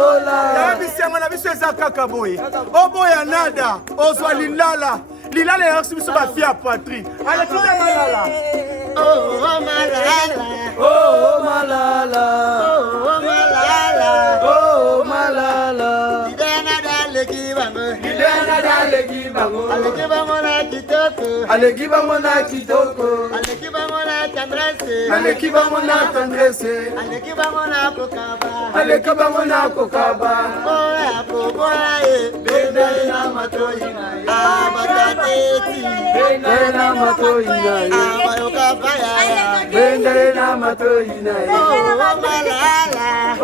Ya bisengo na biso eza kaka boye. Oboya nada, ozwa lilala. Lilala ya biso ba fia patrie. Ale kila malala. Oh malala. Oh malala. Oh malala. Oh malala. Lidena dale kibango. Lidena dale kibango. Ale kibango na kitoko. Ale kibango na kitoko. Ale kibango na tendresse. Ale kibango na tendresse. Ale kibango na kokaba. Ale kibango na kokaba. Boya boya e. Benda ina matoina. Abatateti. Benda ina matoina. Abayoka faya. Benda ina matoina. Oh malala. Oh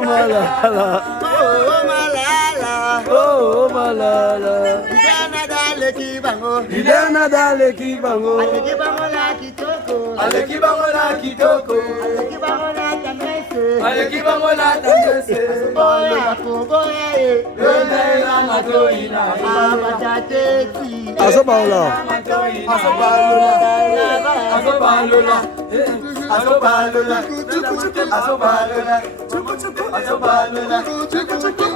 malala. Oh malala. Oh malala. Lidena dale kibango. Lidena dale kibango. Ale kibango na kitoko. Ale kibango na kitoko. Ale kibango na tendresse. Ale kibango na tendresse. Boya boya e. Benda ina matoina. Abatateti. Asobalula. Asobalula. Asobalula. Asobalula. Asobalula. Asobalula.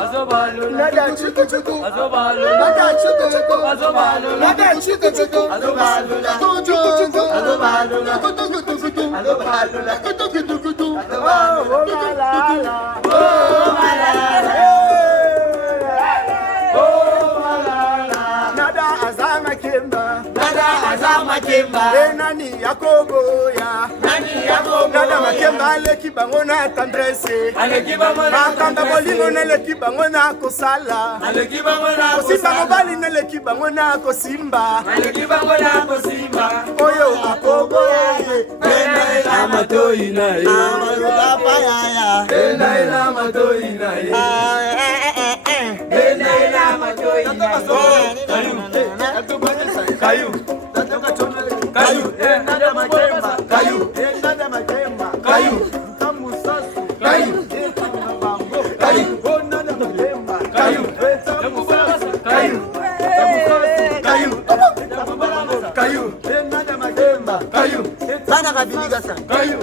Asobalula. Nada chuku chuku. Asobalula. Nada chuku chuku. Asobalula. Nada chuku chuku. Asobalula. Asobalula. Nada azama kimba. Nada azama kimba. Nani yakoboya. Nada makemba aleki bango na tendresse. Makamba bolingo neleki bango na kosala. Kosimba mobali neleki bango na kosimba. Oyo akoboya ye. Benda ina matoina. Amaluka faya. Benda ina matoina. Benda ina matoina. Kayu. Kayu. Nada makemba. Kayu. Nada makemba. Kayu. Kamusasu. Kayu. Kayu. Oh nada makemba. Kayu. Kayu. Kayu. Kayu. Nada makemba. Kayu. Bana kabiliga sana. Kayu.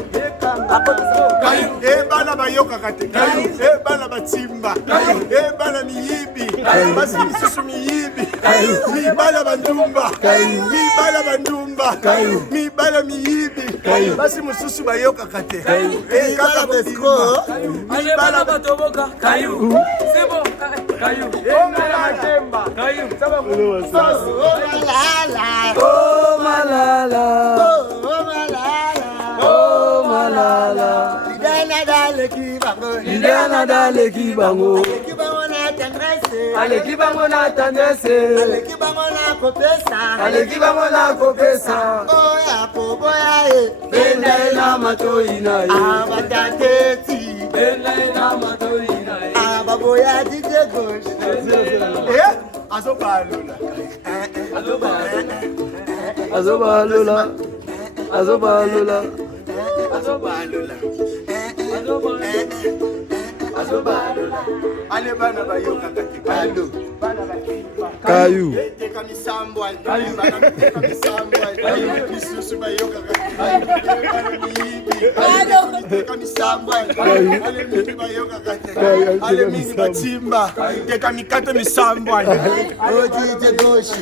Kayu. Bana bayoka kate. Kayu. Bana batimba. Kayu. Bana miyibi. Basi misusu miyibi. Kayu. Mibala bandumba. Kayu. Mibala bandumba. Kayu. Mibala miyibi. Kayu. Basi misusu bayoka kate. Kayu. Kaka besko. Mibala batoboka. Kayu. Sebo. Kayu. Nada makemba. Kayu. Oh malala. Oh malala. Oh malala. Oh malala. Lidena dale kibango. Lidena dale kibango. Kibango na tendresse. Ale kibango na tendresse. Kibango na kopesa. Ale kibango na kopesa. Boya boya e. Benda ina matoina. Abatateti. Benda ina matoina. Ababoya dije gauche. Azobalula. Azobalula. Azobalula. Azobalula. Azobalula. Ale bana bayoka kate. Kayu. Bana batimba. Kayu. Teka misambwa. Bana teka misambwa. Misusu bayoka kate. Bana miyibi. Teka misambwa. Ale mingi bayoka kate. Ale mingi batimba. Teka mikate misambwa. Oh DJ Goshi.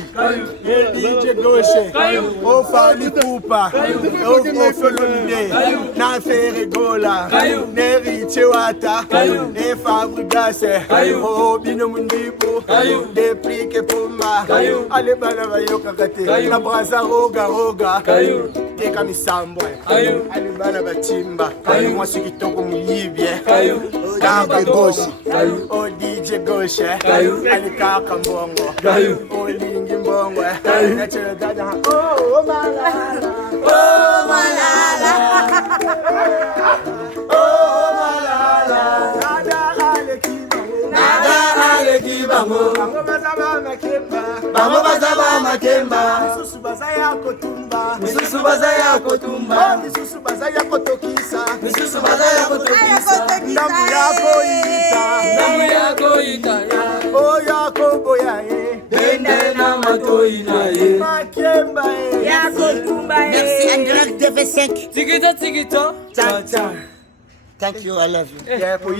DJ Gauche. O Fali Pupa. O Folomide. Na Ferregola. Neri Chewata. E Fabregas. O Bino Mundipo. Deplique Puma. Ale bana bayoka kate. Na Braza Roga Roga. Teka misambwa. Ale bana batimba. Mwasi kitoko muyibye. Kambe Goshi. O DJ Gauche. Ale kaka mbongo. O lingi mbongo. Nachela dada. Oh malala. Oh malala. Oh malala. Nada ale kibango. Nada ale kibango. Bango bazaba makemba. Bango bazaba makemba. Misusu bazaya kotumba. Misusu bazaya kotumba. Misusu bazaya kotokisa. Misusu bazaya kotokisa. Ndamu yako ita. Damu yako itaya. Oh yako boya e. Benda ina matoina ye. Makemba e. Merci André TV5. Tigita tigita. Thank you, I love you. Yeah, for